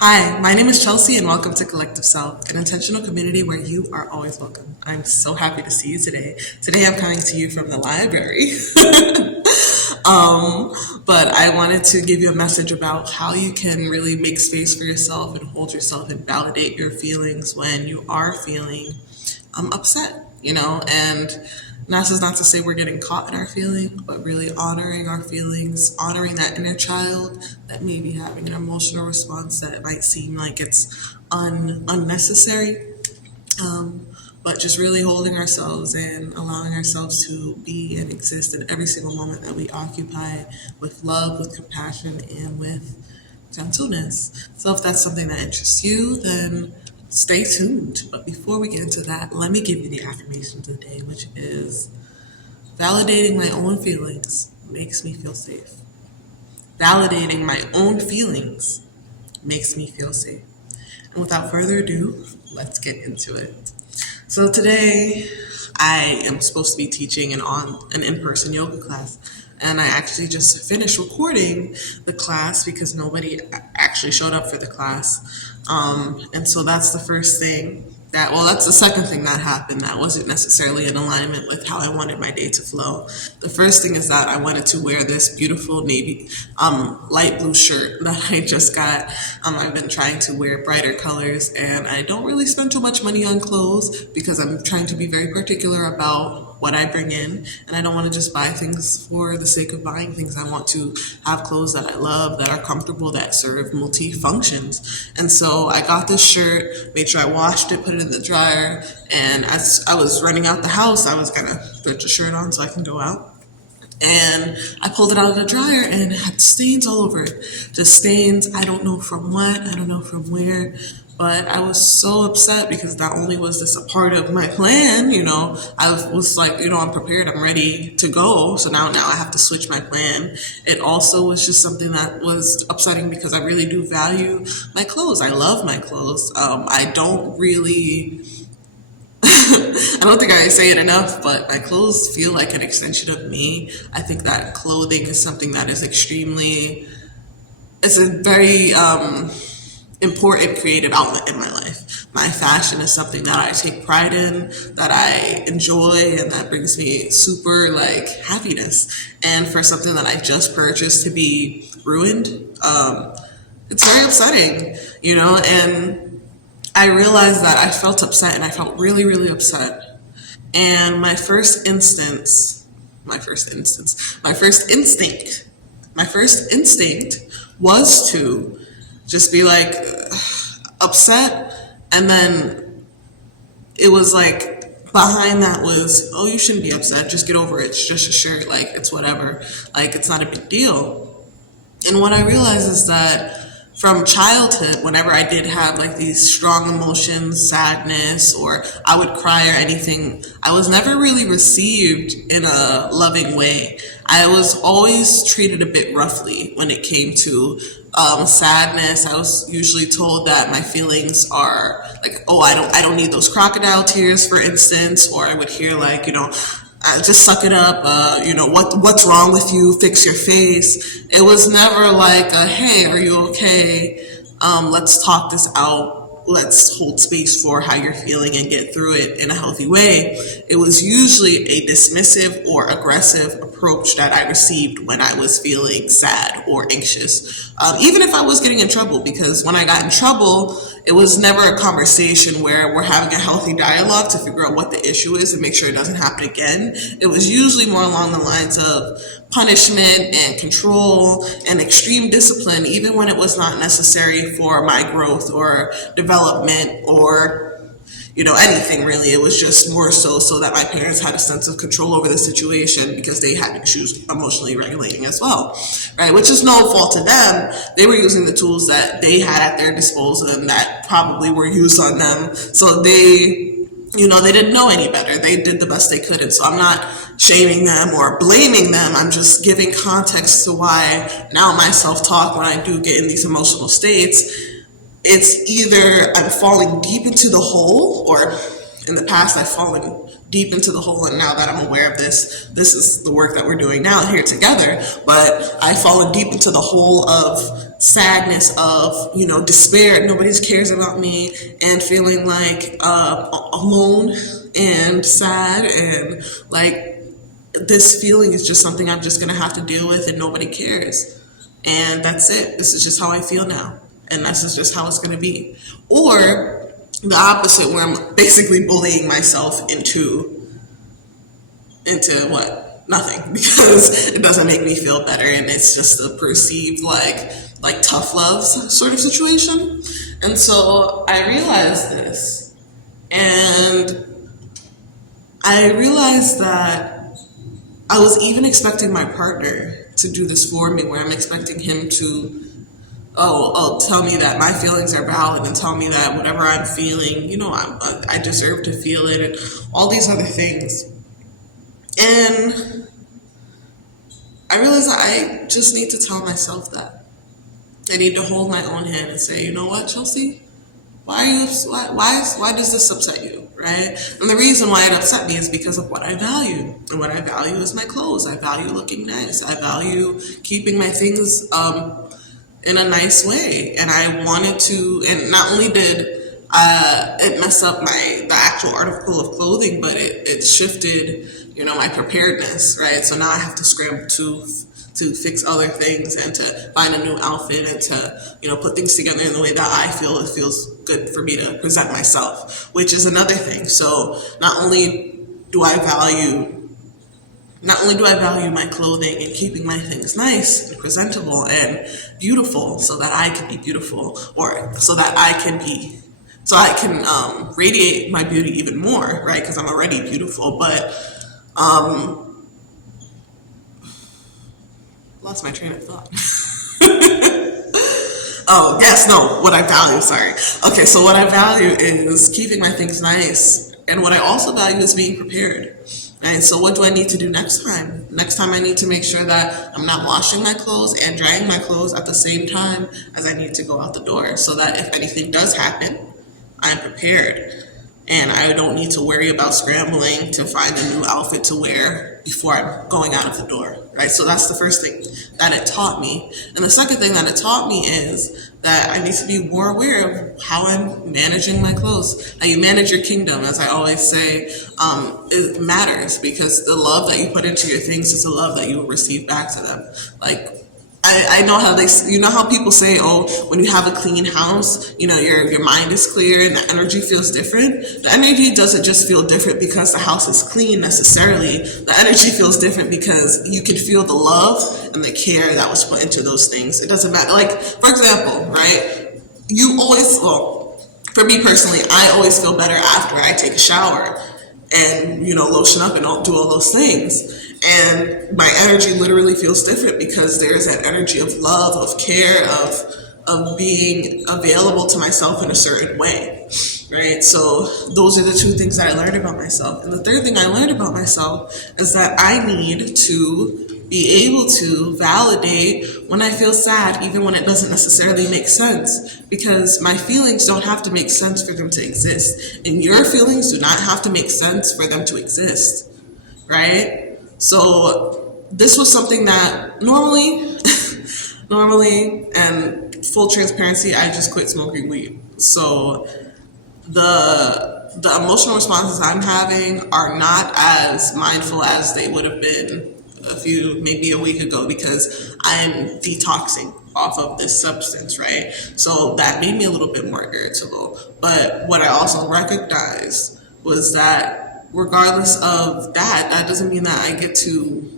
Hi, my name is Chelsea, and welcome to Collective Self, an intentional community where you are always welcome. I'm so happy to see you today. Today, I'm coming to you from the library. But I wanted to give you a message about how you can really make space for yourself and hold yourself and validate your feelings when you are feeling upset, and this is not to say we're getting caught in our feeling, but really honoring our feelings, honoring that inner child that may be having an emotional response that might seem like it's unnecessary. But just really holding ourselves and allowing ourselves to be and exist in every single moment that we occupy with love, with compassion, and with gentleness. So if that's something that interests you, then stay tuned. But before we get into that, let me give you the affirmation of the day, which is validating my own feelings makes me feel safe. Validating my own feelings makes me feel safe. And without further ado, let's get into it. So today, I am supposed to be teaching an in-person yoga class, and I actually just finished recording the class because nobody actually showed up for the class. And so that's the first thing that's the second thing that happened that wasn't necessarily in alignment with how I wanted my day to flow. The first thing is that I wanted to wear this beautiful navy, light blue shirt that I just got. I've been trying to wear brighter colors, and I don't really spend too much money on clothes because I'm trying to be very particular about what I bring in, and I don't want to just buy things for the sake of buying things. I want to have clothes that I love, that are comfortable, that serve multi-functions. And so I got this shirt, made sure I washed it, put it in the dryer, and as I was running out the house, I was gonna put the shirt on so I can go out. And I pulled it out of the dryer and it had stains all over it. Just stains, I don't know from what, I don't know from where, but I was so upset because not only was this a part of my plan, I was like, I'm prepared, I'm ready to go. So now I have to switch my plan. It also was just something that was upsetting because I really do value my clothes. I love my clothes. I don't really I don't think I say it enough, but my clothes feel like an extension of me. I think that clothing is something that is it's a very important creative outlet in my life. My fashion is something that I take pride in, that I enjoy, and that brings me super happiness. And for something that I just purchased to be ruined, it's very upsetting, and I realized that I felt upset, and I felt really, really upset. And my first instinct was to just be upset. And then it was behind that was, oh, you shouldn't be upset. Just get over it. It's just a shirt. It's whatever. It's not a big deal. And what I realized is that from childhood, whenever I did have these strong emotions, sadness, or I would cry or anything, I was never really received in a loving way. I was always treated a bit roughly when it came to sadness. I was usually told that my feelings are oh, I don't need those crocodile tears, for instance, or I would hear just suck it up, what's wrong with you, fix your face. It was never hey, are you okay? Let's talk this out. Let's hold space for how you're feeling and get through it in a healthy way. It was usually a dismissive or aggressive approach that I received when I was feeling sad or anxious. Even if I was getting in trouble, because when I got in trouble, it was never a conversation where we're having a healthy dialogue to figure out what the issue is and make sure it doesn't happen again. It was usually more along the lines of punishment and control and extreme discipline, even when it was not necessary for my growth or development or anything really. It was just more so that my parents had a sense of control over the situation because they had issues emotionally regulating as well, right? Which is no fault to them. They were using the tools that they had at their disposal and that probably were used on them. So they didn't know any better. They did the best they could. And so I'm not shaming them or blaming them. I'm just giving context to why now my self-talk, when I do get in these emotional states, it's either I'm falling deep into the hole, or in the past I've fallen deep into the hole, and now that I'm aware of this is the work that we're doing now here together, but I've fallen deep into the hole of sadness of, despair, nobody cares about me, and feeling like alone and sad, and like this feeling is just something I'm just gonna have to deal with, and nobody cares. And that's it. This is just how I feel now. And this is just how it's gonna be. Or the opposite, where I'm basically bullying myself into what? Nothing, because it doesn't make me feel better, and it's just a perceived like tough love sort of situation. And so I realized this, and I realized that I was even expecting my partner to do this for me, where I'm expecting him to tell me that my feelings are valid, and tell me that whatever I'm feeling, I deserve to feel it, and all these other things. And I realized that I just need to tell myself that. I need to hold my own hand and say, you know what, Chelsea? Why does this upset you, right? And the reason why it upset me is because of what I value. And what I value is my clothes. I value looking nice. I value keeping my things in a nice way. And I wanted to, and not only did it mess up the actual article of clothing, but it shifted, my preparedness, right? So now I have to scramble to fix other things, and to find a new outfit, and to put things together in the way that I feel it feels good for me to present myself, which is another thing. So not only do I value my clothing and keeping my things nice and presentable and beautiful, so that I can be beautiful, or so I can radiate my beauty even more, right? Because I'm already beautiful, but lost my train of thought. Oh, yes, no, what I value, sorry. Okay, so what I value is keeping my things nice. And what I also value is being prepared. Right? So what do I need to do next time? Next time I need to make sure that I'm not washing my clothes and drying my clothes at the same time as I need to go out the door, so that if anything does happen, I'm prepared. And I don't need to worry about scrambling to find a new outfit to wear before I'm going out of the door, right? So that's the first thing that it taught me. And the second thing that it taught me is that I need to be more aware of how I'm managing my clothes. How you manage your kingdom, as I always say, it matters, because the love that you put into your things is the love that you will receive back to them. Like, I know how how people say, when you have a clean house, your mind is clear and the energy feels different. The energy doesn't just feel different because the house is clean necessarily. The energy feels different because you can feel the love and the care that was put into those things. It doesn't matter. Like, for example, right? For me personally, I always feel better after I take a shower and, lotion up and do all those things. And my energy literally feels different because there's that energy of love, of care, of being available to myself in a certain way, right? So those are the two things that I learned about myself. And the third thing I learned about myself is that I need to be able to validate when I feel sad, even when it doesn't necessarily make sense, because my feelings don't have to make sense for them to exist. And your feelings do not have to make sense for them to exist, right? So this was something that normally, and full transparency, I just quit smoking weed. So the emotional responses I'm having are not as mindful as they would have been maybe a week ago, because I'm detoxing off of this substance, right? So that made me a little bit more irritable. But what I also recognized was that regardless of that doesn't mean that I get to,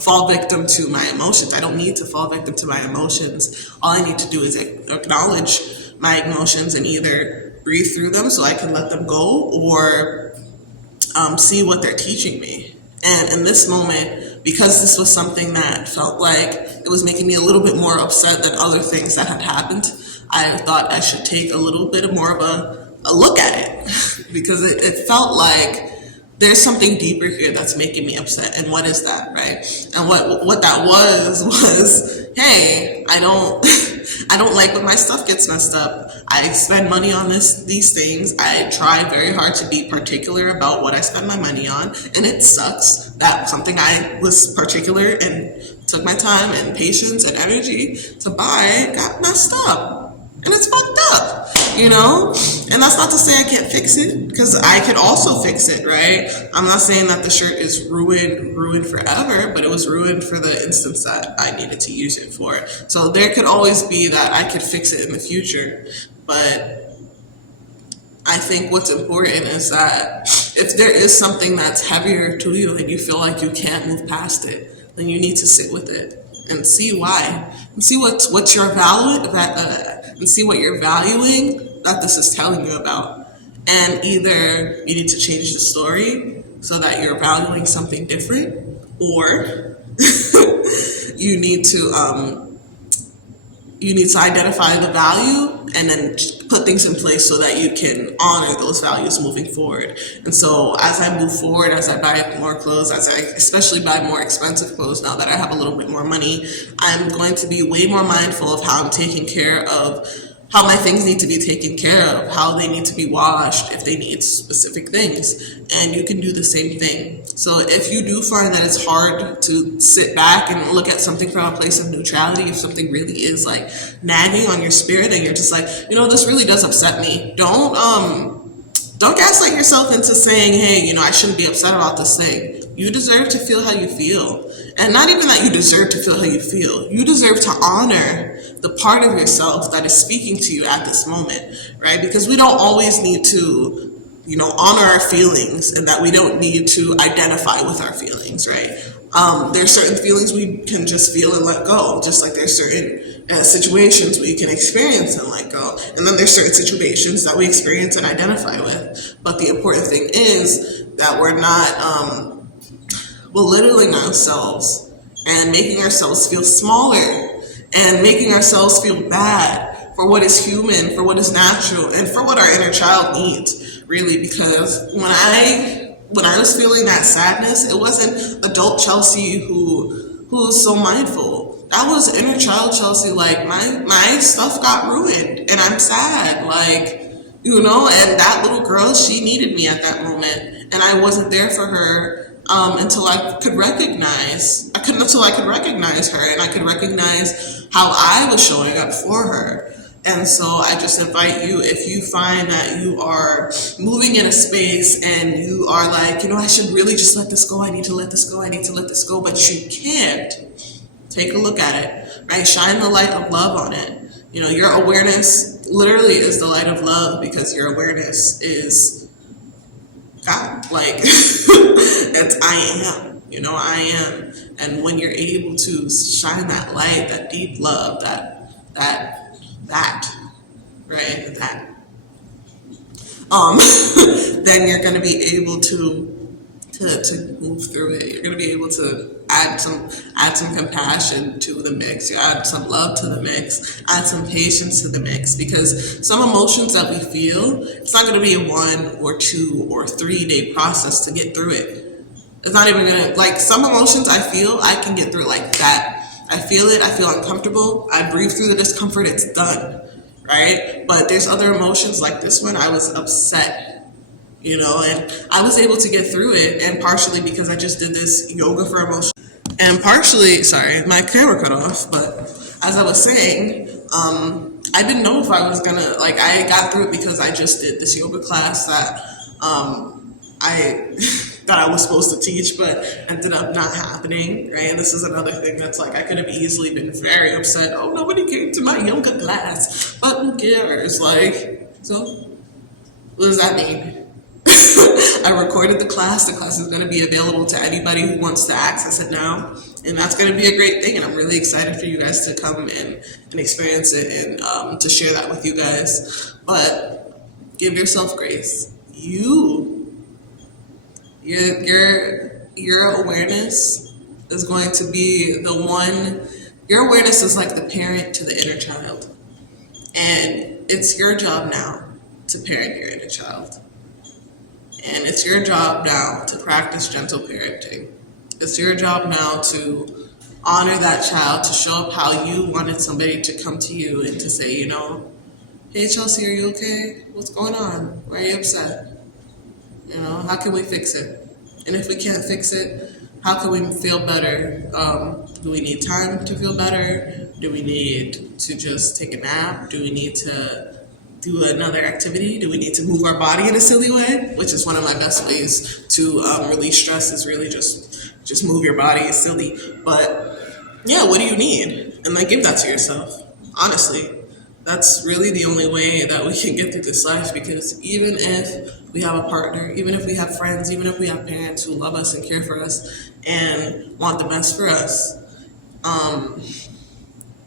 fall victim to my emotions. I don't need to fall victim to my emotions. All I need to do is acknowledge my emotions and either breathe through them so I can let them go, or see what they're teaching me. And in this moment, because this was something that felt like it was making me a little bit more upset than other things that had happened, I thought I should take a little bit more of a look at it, because it felt like there's something deeper here that's making me upset. And what is that, right? And what that was, hey, I I don't like when my stuff gets messed up. I spend money on these things. I try very hard to be particular about what I spend my money on, and it sucks that something I was particular and took my time and patience and energy to buy got messed up. And it's fucked up, you know? And that's not to say I can't fix it, because I could also fix it, right? I'm not saying that the shirt is ruined forever, but it was ruined for the instance that I needed to use it for. So there could always be that I could fix it in the future. But I think what's important is that if there is something that's heavier to you and you feel like you can't move past it, then you need to sit with it and see why, and see what you're and see what you're valuing that this is telling you about. And either you need to change the story so that you're valuing something different, or you need to identify the value and then put things in place so that you can honor those values moving forward. And so as I move forward, as I buy more clothes, as I especially buy more expensive clothes now that I have a little bit more money, I'm going to be way more mindful of how I'm taking care of, how my things need to be taken care of, how they need to be washed if they need specific things. And you can do the same thing. So if you do find that it's hard to sit back and look at something from a place of neutrality, if something really is like nagging on your spirit and you're just like, this really does upset me, don't gaslight yourself into saying, hey, I shouldn't be upset about this thing. You deserve to feel how you feel. And not even that you deserve to feel how you feel. You deserve to honor the part of yourself that is speaking to you at this moment, right? Because we don't always need to, honor our feelings, and that we don't need to identify with our feelings, right? There's certain feelings we can just feel and let go, just like there's certain situations we can experience and let go. And then there's certain situations that we experience and identify with. But the important thing is that we're not belittling ourselves and making ourselves feel smaller and making ourselves feel bad for what is human, for what is natural, and for what our inner child needs, really. Because when I was feeling that sadness, it wasn't adult Chelsea who was so mindful. That was inner child Chelsea. Like my stuff got ruined and I'm sad, and that little girl, she needed me at that moment, and I wasn't there for her until I could recognize her, and I could recognize how I was showing up for her. And so I just invite you, if you find that you are moving in a space and you are like, I should really just let this go, I need to let this go, but you can't, take a look at it, right? Shine the light of love on it. Your awareness literally is the light of love, because your awareness is God, it's I am, I am. And when you're able to shine that light, that deep love, then you're going to be able to move through it. You're going to be able to add some compassion to the mix. You add some love to the mix. Add some patience to the mix, because some emotions that we feel, it's not going to be a 1 or 2 or 3 day process to get through it. It's not even going to, some emotions I feel, I can get through like that. I feel it, I feel uncomfortable, I breathe through the discomfort, it's done, right? But there's other emotions like this one, I was upset, and I was able to get through it, and partially because I just did this yoga for emotion, and partially, sorry, my camera cut off, but as I was saying, I didn't know if I was gonna, I got through it because I just did this yoga class that I was supposed to teach, but ended up not happening, right? And this is another thing that's I could have easily been very upset. Oh, nobody came to my yoga class, but who cares? So what does that mean? I recorded the class. The class is going to be available to anybody who wants to access it now. And that's going to be a great thing. And I'm really excited for you guys to come and experience it, and to share that with you guys. But give yourself grace. Your awareness is going to be the one. Your awareness is like the parent to the inner child. And it's your job now to parent your inner child. And it's your job now to practice gentle parenting. It's your job now to honor that child, to show up how you wanted somebody to come to you and to say, hey Chelsea, are you okay? What's going on? Why are you upset? How can we fix it? And if we can't fix it, how can we feel better? Do we need time to feel better? Do we need to just take a nap? Do we need to do another activity? Do we need to move our body in a silly way? Which is one of my best ways to release stress, is really just move your body. It's silly. But yeah, what do you need? And then give that to yourself. Honestly, that's really the only way that we can get through this life, because even if we have a partner, even if we have friends, even if we have parents who love us and care for us and want the best for us,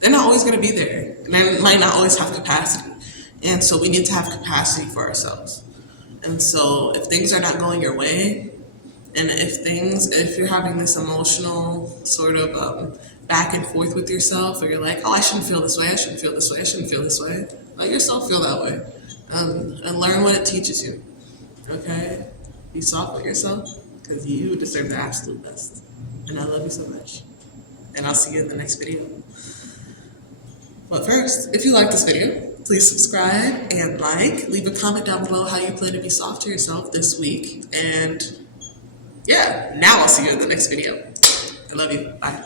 they're not always going to be there. And they might not always have capacity. And so we need to have capacity for ourselves. And so if things are not going your way, and if you're having this emotional sort of back and forth with yourself, or you're like, oh, I shouldn't feel this way, I shouldn't feel this way, I shouldn't feel this way, let yourself feel that way. And learn what it teaches you. Okay? Be soft with yourself, because you deserve the absolute best. And I love you so much. And I'll see you in the next video. But first, if you like this video, please subscribe and leave a comment down below how you plan to be soft to yourself this week. And yeah, now I'll see you in the next video. I love you. Bye.